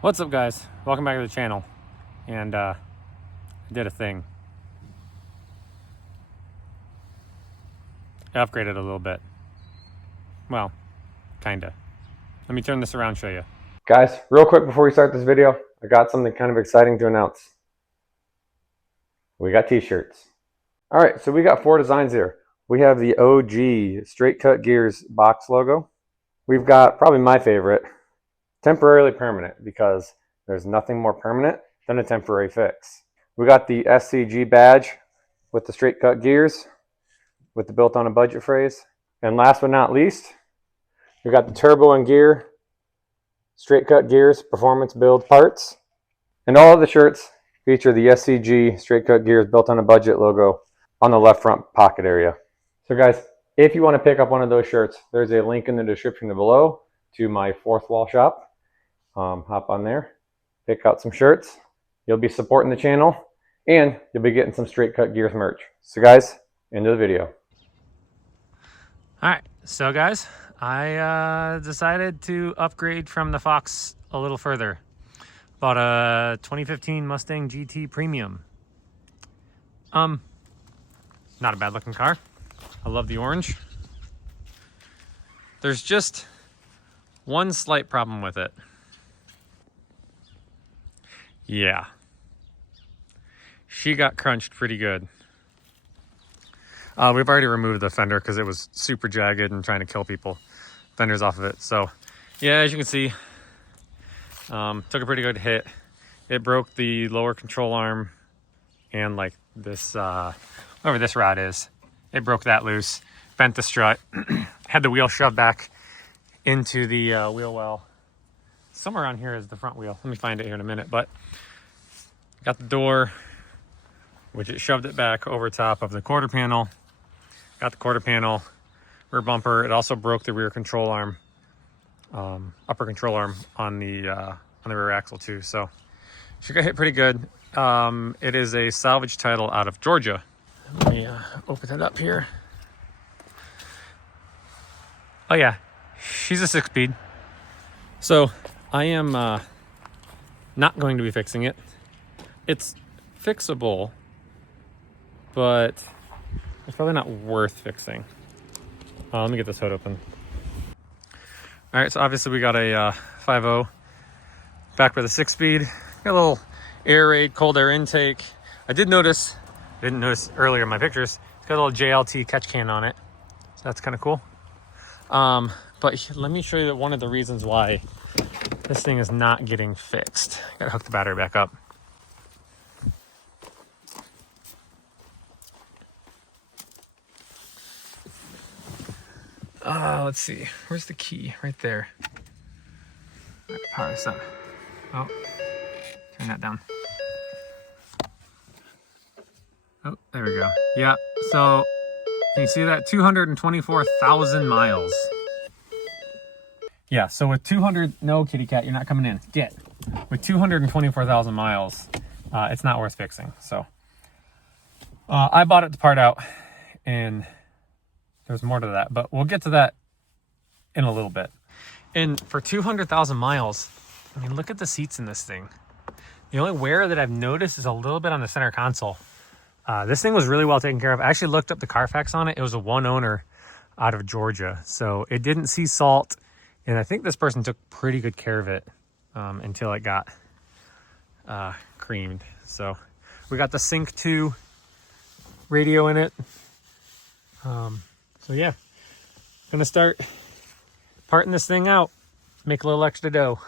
What's up, guys? Welcome back to the channel. And I did a thing. I upgraded a little bit. Well, kinda. Let me turn this around and show you. Guys, real quick before we start this video, I got something kind of exciting to announce. We got t-shirts. All right, so we got 4 designs here. We have the OG Straight Cut Gears box logo. We've got probably my favorite, temporarily permanent, because there's nothing more permanent than a temporary fix. We got the SCG badge with the straight cut gears with the built on a budget phrase. And last but not least, we got the turbo and gear straight cut gears performance build parts. And all of the shirts feature the SCG straight cut gears built on a budget logo on the left front pocket area. So guys, if you want to pick up one of those shirts, there's a link in the description below to my fourth wall shop. Hop on there, pick out some shirts. You'll be supporting the channel and you'll be getting some straight cut gears merch. So guys, into the video. All right, so guys, I decided to upgrade from the Fox a little further. Bought a 2015 Mustang GT Premium. Not a bad looking car. I love the orange. There's just one slight problem with it. Yeah. She got crunched pretty good. We've already removed the fender because it was super jagged and trying to kill people. Fenders off of it. So, yeah, as you can see, took a pretty good hit. It broke the lower control arm and like this, whatever this rod is. It broke that loose, bent the strut, had the wheel shoved back into the wheel well. Somewhere around here is the front wheel. Let me find it here in a minute. But got the door, which it shoved it back over top of the quarter panel. Got the quarter panel, rear bumper. It also broke the rear control arm, upper control arm on the rear axle too. So she got hit pretty good. It is a salvage title out of Georgia. Let me open it up here. Oh yeah, she's a 6-speed. So I am not going to be fixing it. It's fixable, but it's probably not worth fixing. Let me get this hood open. All right, so obviously we got a 5.0 back with a 6-speed. Got a little air raid, cold air intake. I didn't notice earlier in my pictures, it's got a little JLT catch can on it. So that's kind of cool. But let me show you one of the reasons why this thing is not getting fixed. Gotta hook the battery back up. Let's see. Where's the key? Right there. Power this up. Oh, turn that down. Oh, there we go. Yeah, so can you see that? 224,000 miles. Yeah, so with 200, no kitty cat, you're not coming in. Get. With 224,000 miles, it's not worth fixing. So I bought it to part out, and there's more to that, but we'll get to that in a little bit. And for 200,000 miles, I mean, look at the seats in this thing. The only wear that I've noticed is a little bit on the center console. This thing was really well taken care of. I actually looked up the Carfax on it. It was a one owner out of Georgia, so it didn't see salt. And I think this person took pretty good care of it until it got creamed. So we got the Sync 2 radio in it. So yeah, gonna start parting this thing out, make a little extra dough.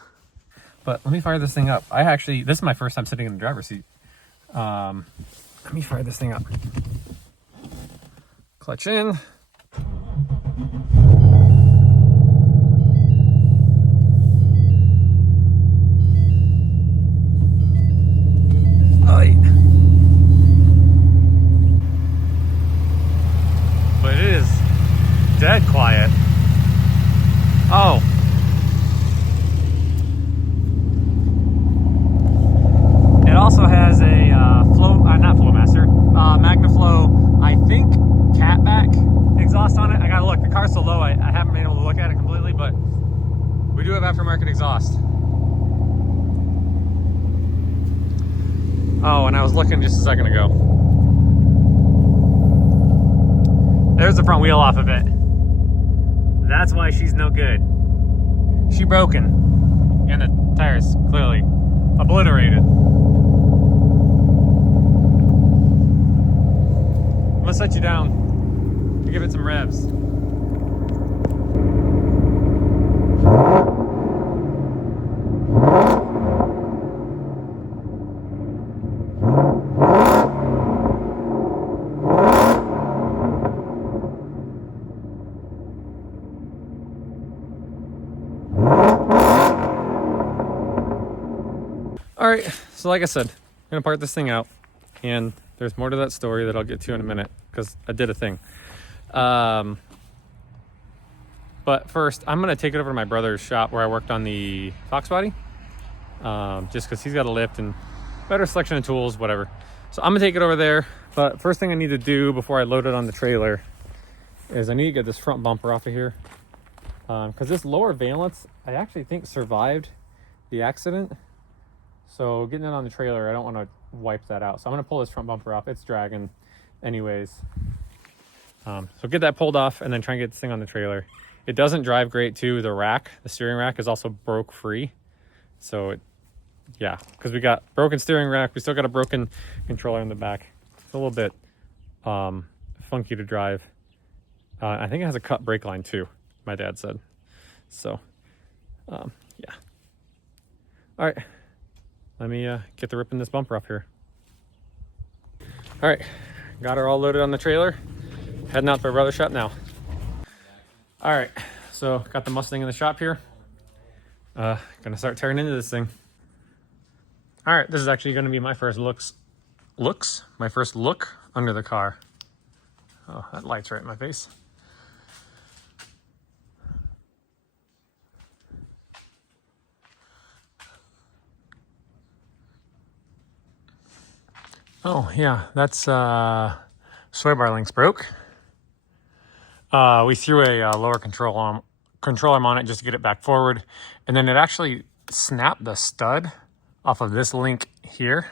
But let me fire this thing up. This is my first time sitting in the driver's seat. Let me fire this thing up. Clutch in. But it is dead quiet. Oh. It also has a MagnaFlow, I think, catback exhaust on it. I gotta look. The car's Oh, and I was looking just a second ago. There's the front wheel off of it. That's why she's no good. She broken. And the tires clearly obliterated. I'm gonna set you down to give it some revs. All right, so like I said, I'm gonna part this thing out, and there's more to that story that I'll get to in a minute because I did a thing. But first, I'm gonna take it over to my brother's shop where I worked on the Foxbody, just because he's got a lift and better selection of tools, whatever. So I'm gonna take it over there. But first thing I need to do before I load it on the trailer is I need to get this front bumper off of here, because this lower valence I actually think survived the accident. So getting it on the trailer, I don't want to wipe that out. So I'm going to pull this front bumper off. It's dragging anyways. So get that pulled off and then try and get this thing on the trailer. It doesn't drive great too. The rack, the steering rack is also broke free. So yeah, because we got broken steering rack. We still got a broken controller in the back. It's a little bit funky to drive. I think it has a cut brake line too, my dad said. So yeah. All right. Let me get the ripping this bumper off here. All right, got her all loaded on the trailer. Heading out to my brother's shop now. All right, so got the Mustang in the shop here. Gonna start tearing into this thing. All right, this is actually gonna be my first my first look under the car. Oh, that light's right in my face. Oh yeah, that's sway bar links broke. We threw a lower control arm on it just to get it back forward, and then it actually snapped the stud off of this link here,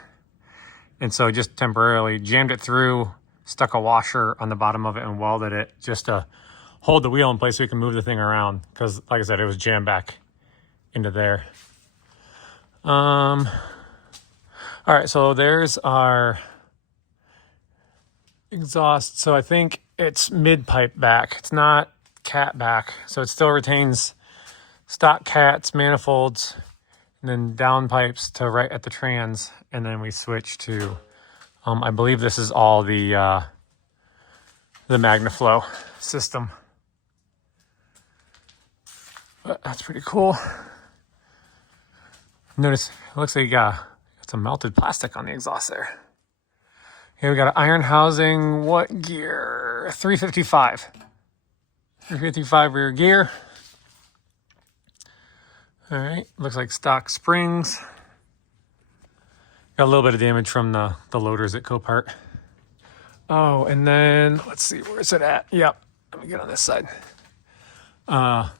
and so just temporarily jammed it through, stuck a washer on the bottom of it and welded it just to hold the wheel in place so we can move the thing around, because like I said, it was jammed back into there. All right, so there's our exhaust. So I think it's mid-pipe back. It's not cat back. So it still retains stock cats, manifolds, and then down pipes to right at the trans. And then we switch to, I believe this is all the MagnaFlow system. But that's pretty cool. Notice, it looks like you got some melted plastic on the exhaust there. Here we got an iron housing. What gear? 355. 355 rear gear. All right, looks like stock springs. Got a little bit of damage from the loaders at Copart. Oh, and then let's see, where's it at? Yep, let me get on this side. Oh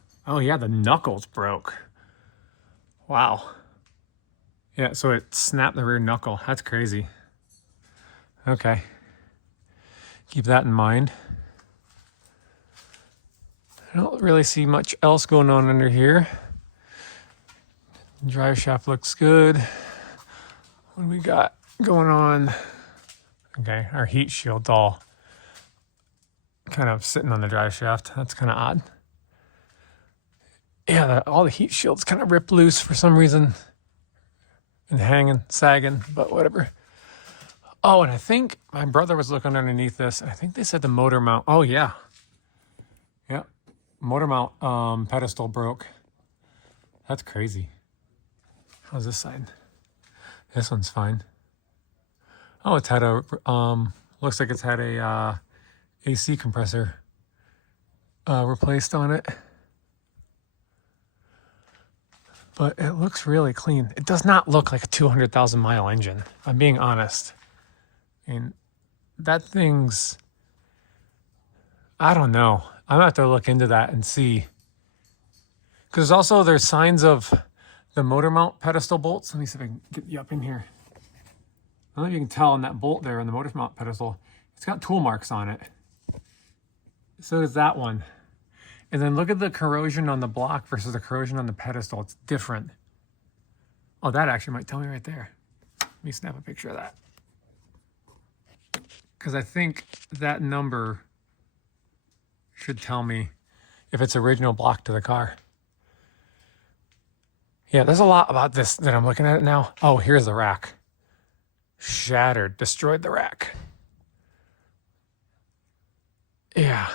yeah, the knuckles broke. Wow. Yeah, so it snapped the rear knuckle. That's crazy. Okay. Keep that in mind. I don't really see much else going on under here. Drive shaft looks good. What do we got going on? Okay, our heat shield's all kind of sitting on the drive shaft. That's kind of odd. Yeah, all the heat shields kind of ripped loose for some reason. And hanging, sagging, but whatever. Oh, and I think my brother was looking underneath this, and I think they said the motor mount. Oh, yeah. Yep. Motor mount pedestal broke. That's crazy. How's this side? This one's fine. Oh, it's had a, looks like it's had a AC compressor replaced on it. But it looks really clean. It does not look like a 200,000 mile engine, if I'm being honest. I mean, that thing's, I don't know. I'm gonna have to look into that and see. Because also there's signs of the motor mount pedestal bolts. Let me see if I can get you up in here. don't know if you can tell on that bolt there on the motor mount pedestal, it's got tool marks on it. So does that one. And then look at the corrosion on the block versus the corrosion on the pedestal. It's different. Oh, that actually might tell me right there. Let me snap a picture of that. Because I think that number should tell me if it's original block to the car. Yeah, there's a lot about this that I'm looking at it now. Oh, here's the rack. Shattered, destroyed the rack. Yeah.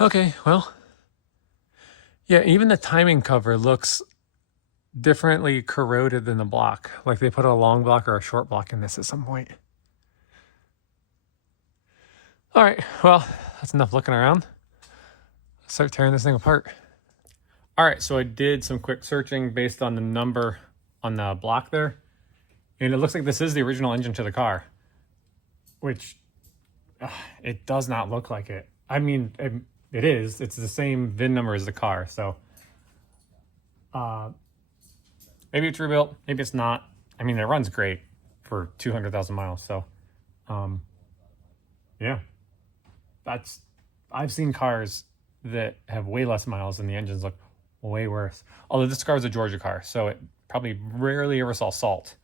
Okay, well. Yeah, even the timing cover looks differently corroded than the block. Like they put a long block or a short block in this at some point. All right, well, that's enough looking around. Let's start tearing this thing apart. All right, so I did some quick searching based on the number on the block there. And it looks like this is the original engine to the car, which it does not look like it. I mean, it is. It's the same VIN number as the car. So maybe it's rebuilt, maybe it's not. I mean, it runs great for 200,000 miles. So yeah, I've seen cars that have way less miles and the engines look way worse. Although this car was a Georgia car, so it probably rarely ever saw salt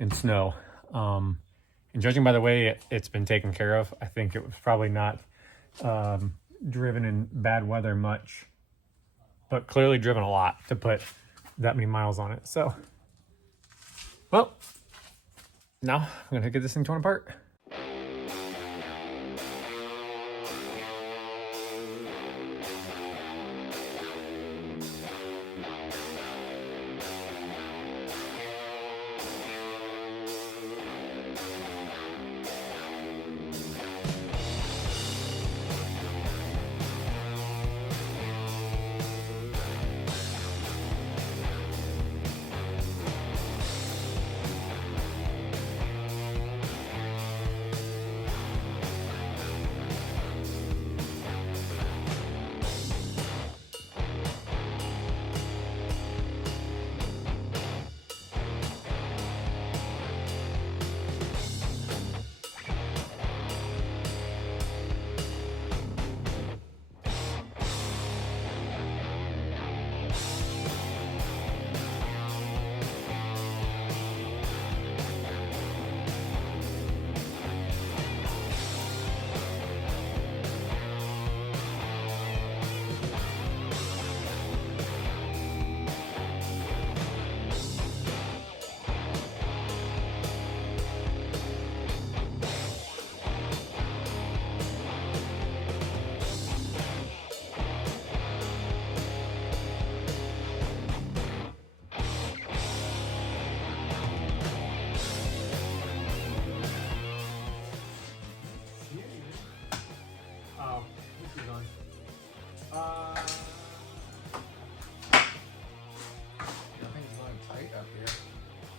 and snow. And judging by the way it's been taken care of, I think it was probably not driven in bad weather much, but clearly driven a lot to put that many miles on it. So, well, now I'm gonna get this thing torn apart.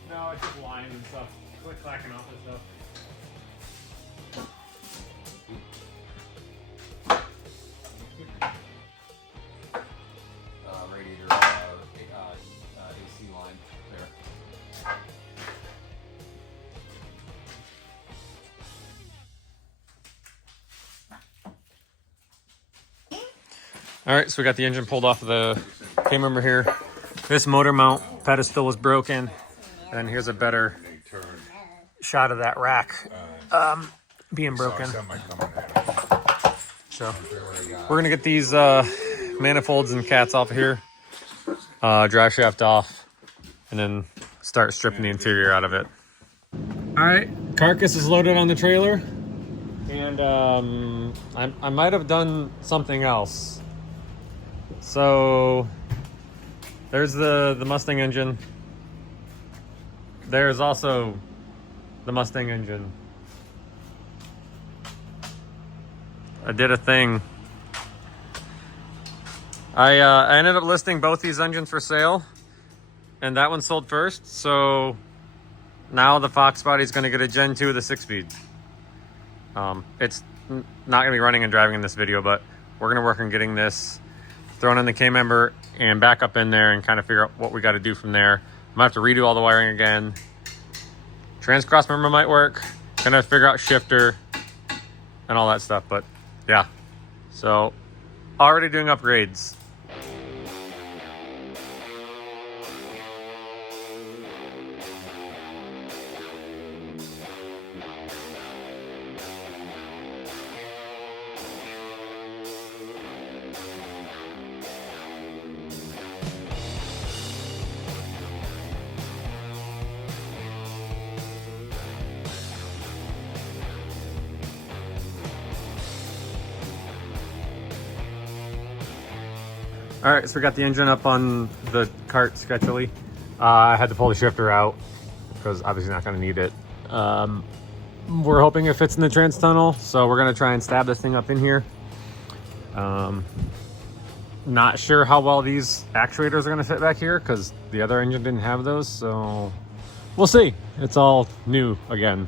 No, it's just lines and stuff. Click clacking off and stuff. Radiator AC line there. All right, so we got the engine pulled off of the K-member here. This motor mount pedestal was broken. And here's a better shot of that rack being broken. So we're gonna get these manifolds and cats off of here, drive shaft off, and then start stripping the interior out of it. All right, carcass is loaded on the trailer, and I might have done something else. So there's the Mustang engine. There's also the Mustang engine. I did a thing. I ended up listing both these engines for sale, and that one sold first. So now the Foxbody is going to get a Gen 2 of the 6-speed. It's not going to be running and driving in this video, but we're going to work on getting this thrown in the K-member and back up in there and kind of figure out what we got to do from there. I'm gonna have to redo all the wiring again, Trans cross member might work. Gonna figure out shifter and all that stuff, but yeah. So already doing upgrades. All right, so we got the engine up on the cart sketchily. I had to pull the shifter out because obviously not going to need it. We're hoping it fits in the trans tunnel, so we're going to try and stab this thing up in here. Not sure how well these actuators are going to fit back here because the other engine didn't have those, so we'll see. It's all new again.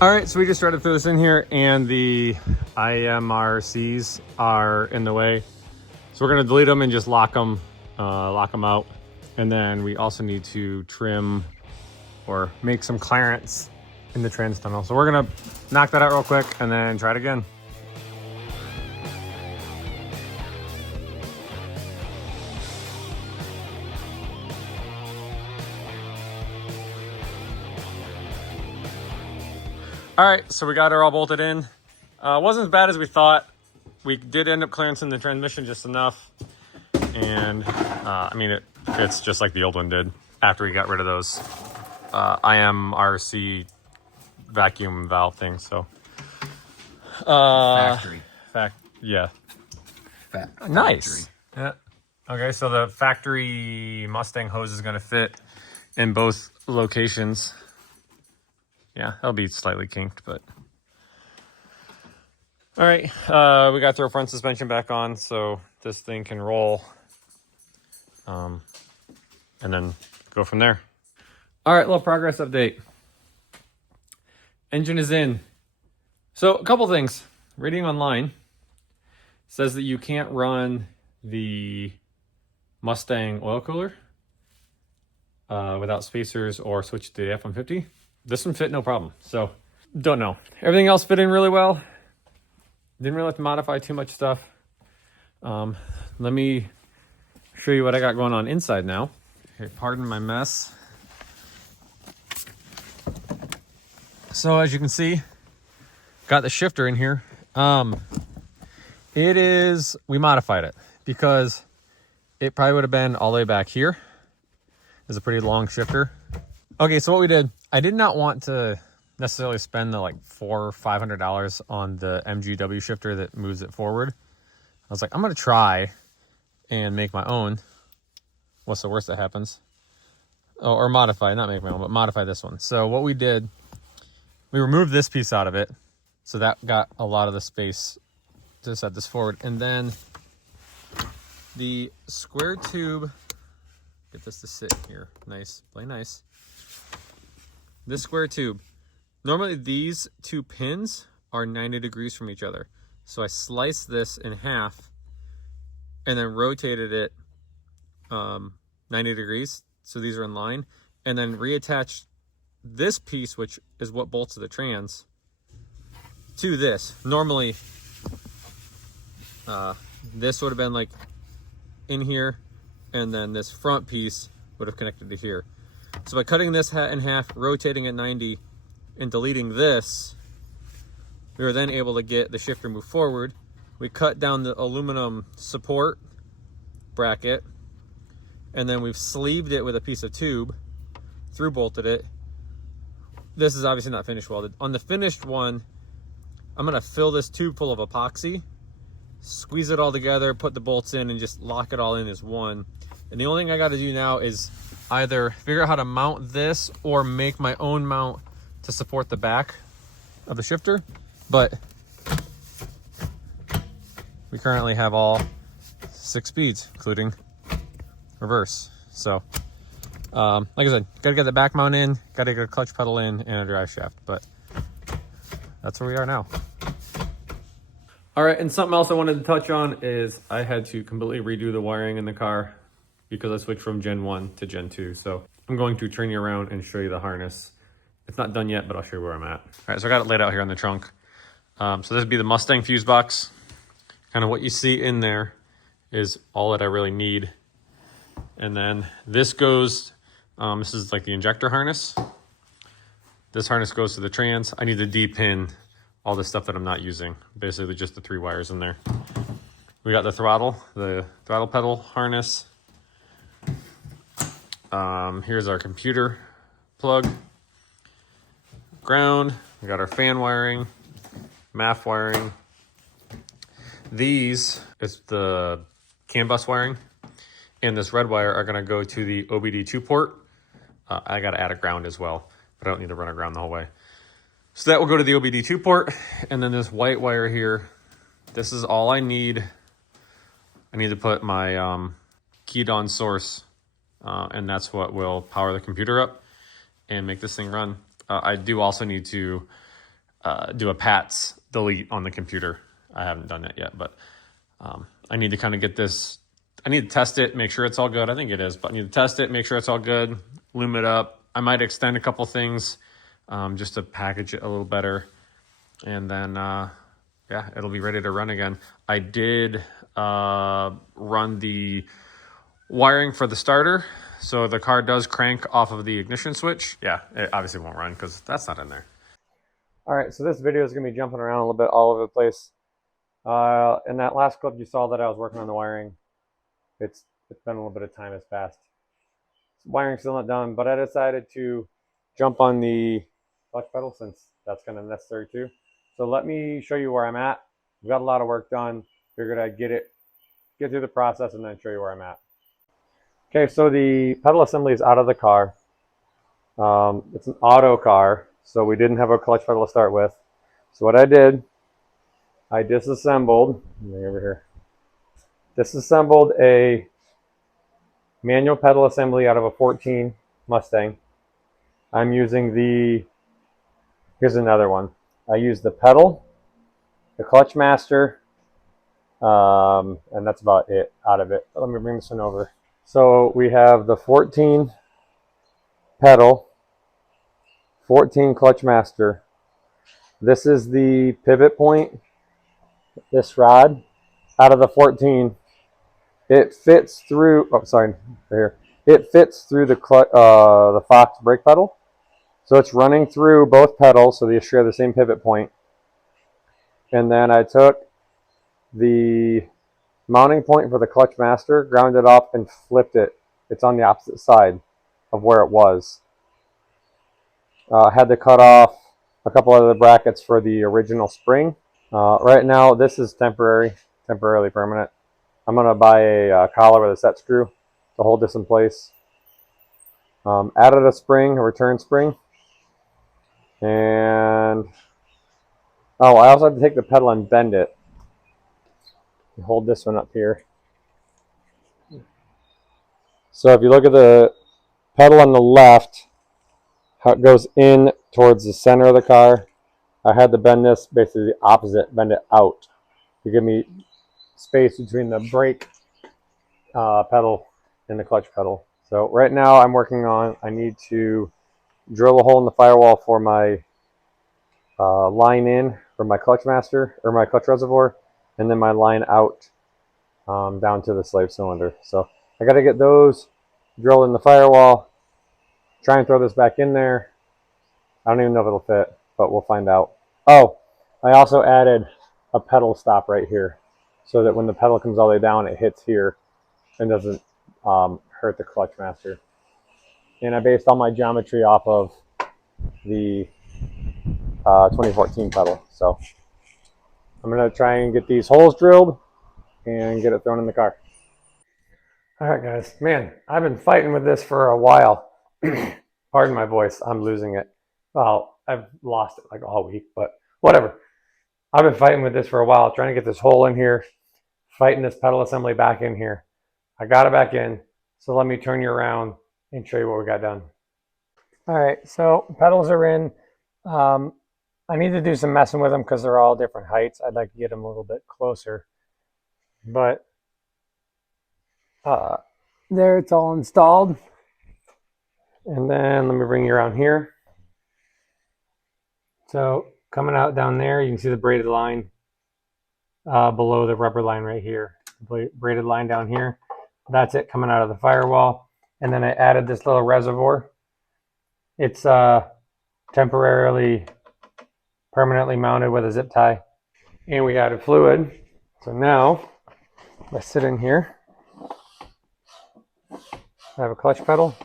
All right, so we just tried to throw this in here and the IMRCs are in the way. So we're gonna delete them and just lock them out. And then we also need to trim or make some clearance in the trans tunnel. So we're gonna knock that out real quick and then try it again. All right, so we got her all bolted in. Wasn't as bad as we thought. We did end up clearancing the transmission just enough. And I mean, it fits just like the old one did after we got rid of those IMRC vacuum valve things. So Factory. Yeah. Factory. Nice. Yeah. Okay, so the factory Mustang hose is gonna fit in both locations. Yeah, that'll be slightly kinked, but. All right, we got to throw front suspension back on so this thing can roll. And then go from there. All right, little progress update. Engine is in. So a couple things. Reading online says that you can't run the Mustang oil cooler without spacers or switch to the F-150. This one fit no problem, so don't know. Everything else fit in really well. Didn't really have to modify too much stuff. Let me show you what I got going on inside now. Okay, pardon my mess. So as you can see, got the shifter in here. We modified it because it probably would have been all the way back here. It's a pretty long shifter. Okay, so what we did, I did not want to necessarily spend the like $400 or $500 on the MGW shifter that moves it forward. I was like, I'm gonna try and make my own. What's the worst that happens? Oh, or modify, not make my own, but modify this one. So what we did, we removed this piece out of it. So that got a lot of the space to set this forward. And then the square tube, get this to sit here. Nice, play nice. This square tube, normally these two pins are 90 degrees from each other. So I sliced this in half and then rotated it 90 degrees. So these are in line, and then reattached this piece, which is what bolts the trans, to this. Normally, this would have been like in here, and then this front piece would have connected to here. So by cutting this in half, rotating at 90, and deleting this, we were then able to get the shifter move forward. We cut down the aluminum support bracket, and then we've sleeved it with a piece of tube, through bolted it. This is obviously not finished welded. On the finished one, I'm gonna fill this tube full of epoxy, squeeze it all together, put the bolts in, and just lock it all in as one. And the only thing I gotta do now is either figure out how to mount this or make my own mount to support the back of the shifter. But we currently have all 6 speeds, including reverse. So, like I said, gotta get the back mount in, gotta get a clutch pedal in, and a drive shaft. But that's where we are now. All right, and something else I wanted to touch on is I had to completely redo the wiring in the car because I switched from Gen 1 to Gen 2. So I'm going to turn you around and show you the harness. It's not done yet, but I'll show you where I'm at. All right, so I got it laid out here on the trunk. So this would be the Mustang fuse box. Kind of what you see in there is all that I really need. And then this goes, this is like the injector harness. This harness goes to the trans. I need to D-pin all the stuff that I'm not using. Basically just the 3 wires in there. We got the throttle pedal harness. Here's our computer plug. Ground. We got our fan wiring, MAF wiring. These is the CAN bus wiring, and this red wire are gonna go to the OBD2 port. I gotta add a ground as well, but I don't need to run a ground the whole way. So that will go to the OBD2 port, and then this white wire here, this is all I need. I need to put my keyed on source, and that's what will power the computer up and make this thing run. I do also need to do a PATS delete on the computer. I haven't done that yet, but I need to kind of get this, I need to test it, make sure it's all good. I think it is, but I need to test it, make sure it's all good, loom it up. I might extend a couple things just to package it a little better. And then, yeah, it'll be ready to run again. I did run the wiring for the starter. So the car does crank off of the ignition switch. Yeah, it obviously won't run because that's not in there. All right, so this video is going to be jumping around a little bit all over the place. In that last clip, you saw that I was working on the wiring. It's been a little bit of time has passed. Wiring's still not done, but I decided to jump on the clutch pedal since that's kind of necessary too. So let me show you where I'm at. We've got a lot of work done. Figured I'd get through the process and then show you where I'm at. Okay, so the pedal assembly is out of the car. It's an auto car, so we didn't have a clutch pedal to start with. So what I did, I disassembled, over here, disassembled a manual pedal assembly out of a 14 Mustang. I'm using the, here's another one. I use the pedal, the clutch master, and that's about it out of it. Let me bring this one over. So we have the 14 pedal, 14 clutch master. This is the pivot point, this rod out of the 14. It fits through, oh sorry, right here. It fits through the Fox brake pedal. So it's running through both pedals, so they share the same pivot point. And then I took the mounting point for the clutch master, ground it up, and flipped it. It's on the opposite side of where it was. Had to cut off a couple of the brackets for the original spring. Right now, this is temporarily permanent. I'm going to buy a collar with a set screw to hold this in place. Added a spring, a return spring. And, oh, I also had to take the pedal and bend it. Hold this one up here. So if you look at the pedal on the left, how it goes in towards the center of the car, I had to bend this basically the opposite, bend it out to give me space between the brake pedal and the clutch pedal. So right now I'm working on, I need to drill a hole in the firewall for my line in for my clutch master or my clutch reservoir, and then my line out down to the slave cylinder. So I got to get those drilled in the firewall, try and throw this back in there. I don't even know if it'll fit, but we'll find out. Oh, I also added a pedal stop right here so that when the pedal comes all the way down, it hits here and doesn't hurt the clutch master. And I based all my geometry off of the 2014 pedal. So I'm going to try and get these holes drilled and get it thrown in the car. All right, guys. Man, I've been fighting with this for a while. Pardon my voice. I'm losing it. Well, I've lost it like all week, but whatever. I've been fighting with this for a while, trying to get this hole in here, fighting this pedal assembly back in here. I got it back in. So let me turn you around and show you what we got done. All right, so pedals are in. I need to do some messing with them because they're all different heights. I'd like to get them a little bit closer. But there, it's all installed. And then let me bring you around here. So coming out down there, you can see the braided line below the rubber line right here. Braided line down here. That's it coming out of the firewall. And then I added this little reservoir. It's temporarily, permanently mounted with a zip tie. And we added fluid. So now, I sit in here. I have a clutch pedal.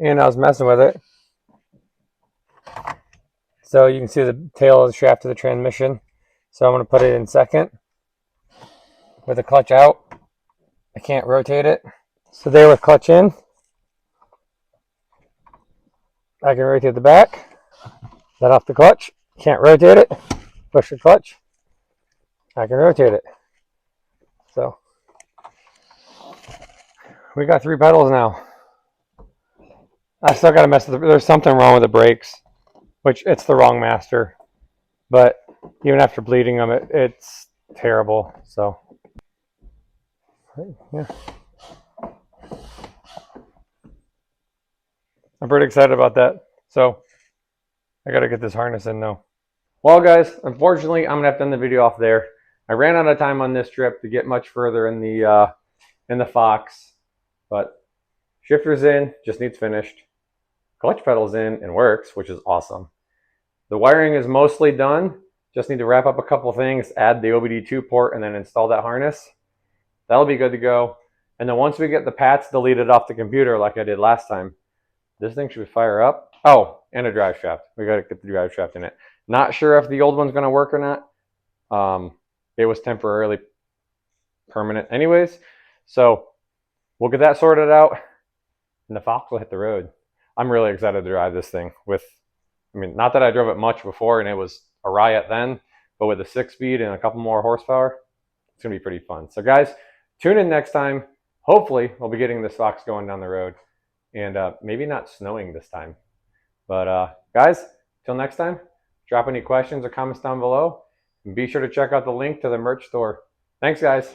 And I was messing with it. So you can see the tail of the shaft of the transmission. So I'm going to put it in second with the clutch out. I can't rotate it. So there with clutch in, I can rotate the back. Let off the clutch. Can't rotate it. Push the clutch. I can rotate it. So we got 3 pedals now. I still got to mess with there's something wrong with the brakes, which it's the wrong master. But even after bleeding them, it's terrible. So yeah. I'm pretty excited about that. So I got to get this harness in now. Well, guys, unfortunately, I'm going to have to end the video off there. I ran out of time on this trip to get much further in the Fox. But shifter's in, just needs finished. Clutch pedal's in and works, which is awesome. The wiring is mostly done. Just need to wrap up a couple things, add the OBD2 port, and then install that harness. That'll be good to go. And then once we get the PATs deleted off the computer like I did last time, this thing should fire up. Oh, and a drive shaft. We got to get the drive shaft in it. Not sure if the old one's going to work or not. It was temporarily permanent anyways. So we'll get that sorted out, and the Fox will hit the road. I'm really excited to drive this thing with, I mean, not that I drove it much before and it was a riot then, but with a 6-speed and a couple more horsepower, it's going to be pretty fun. So guys, tune in next time. Hopefully we'll be getting this Fox going down the road and maybe not snowing this time. But guys, till next time, drop any questions or comments down below and be sure to check out the link to the merch store. Thanks guys.